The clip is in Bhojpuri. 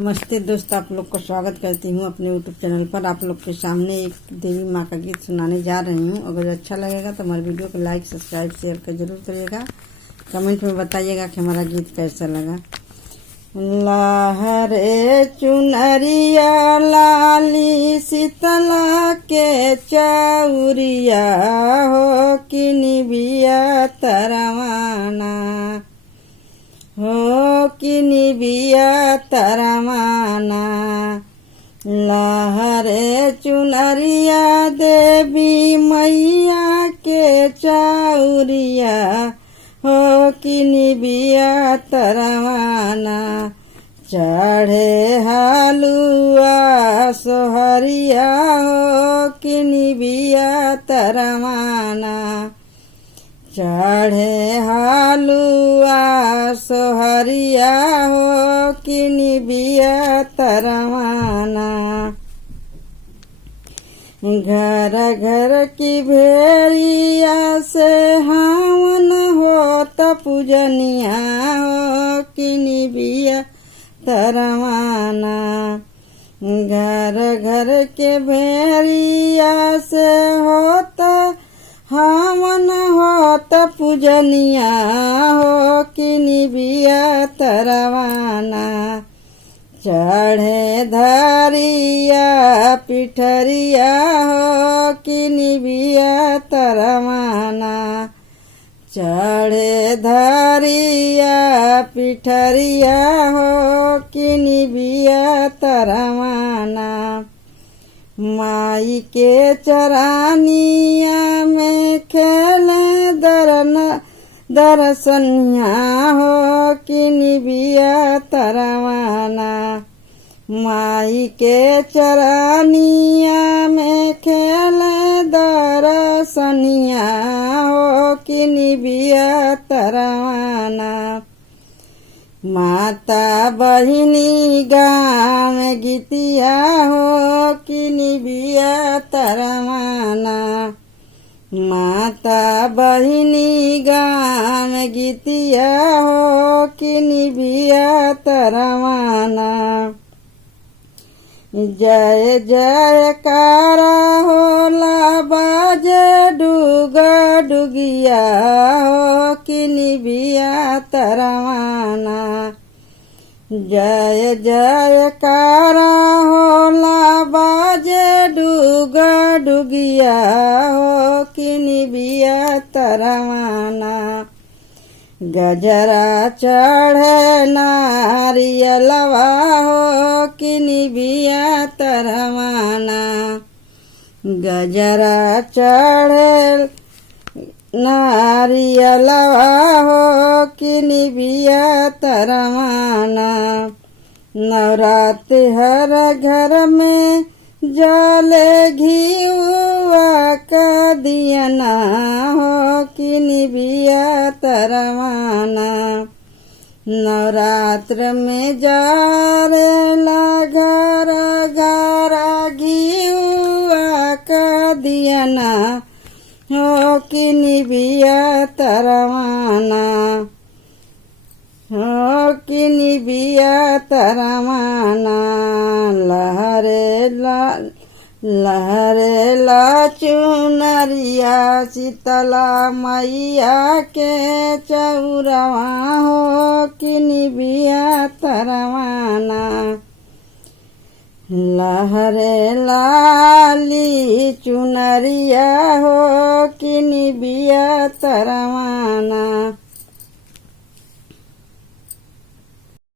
नमस्ते दोस्त, आप लोग का स्वागत करती हूँ अपने यूट्यूब चैनल पर। आप लोग के सामने एक देवी माँ का गीत सुनाने जा रही हूँ। अगर अच्छा लगेगा तो हमारे वीडियो को लाइक, सब्सक्राइब, शेयर कर जरूर करिएगा। कमेंट में बताइएगा कि हमारा गीत कैसा लगा। लहरे चुनरिया लाली शीतला के चौरिया हो कि निबिया तरवाना हो कि निबिया तरवाना। लहरे चुनरिया देवी मैया के चौरिया हो कि निबिया तरवाना। चढ़े हलुआ सोहरिया हो कि निबिया तरवाना। चढ़े हलुआ सोहरिया हो कि निबिया तरवाना। घर घर की भेड़िया से हावन हो त पूजनिया हो कि निबिया तरवाना। घर घर के भेड़िया से हो त हावन हो त पूजनिया हो कि निबिया तरवाना। चढ़े धरिया पिठरिया हो कि निबिया तरवाना। चढ़े धरिया पिठरिया हो कि निबिया तरवाना। माई के चरानिया में खेले दरसनिया हो कि निबिया तरवाना। माई के चरानिया में खेले दरसनिया हो कि निबिया तरवाना। माता बहिनी गाँव गीतिया हो कि निबिया तरवाना। माता बहिनी गाँव गीतिया हो कि निबिया तरवाना। जय जयकारा होला बाजे डुगा डुगिया हो कि निबिया तरवाना। जय जयकारा होला बाजे डुगा डुगिया हो कि निबिया तरवाना। गजरा चढ़े नारियलवा हो कि निबिया तरवाना। गजरा चढ़े नारियलवा हो कि निबिया तरवाना। नवरात्रि हर घर में जले घिउआ का दियना हो कि निबिया तरवाना। नवरात्र में जारेला घर घर घिउआ का दियना हो कि निबिया तरवाना। हो कि निबिया तरवाना। लहरे ला चुनरिया शीतला मैया के चौरवा हो कि निबिया तरवाना। लहरे लाली चुनरिया हो कि निबिया तरवाना।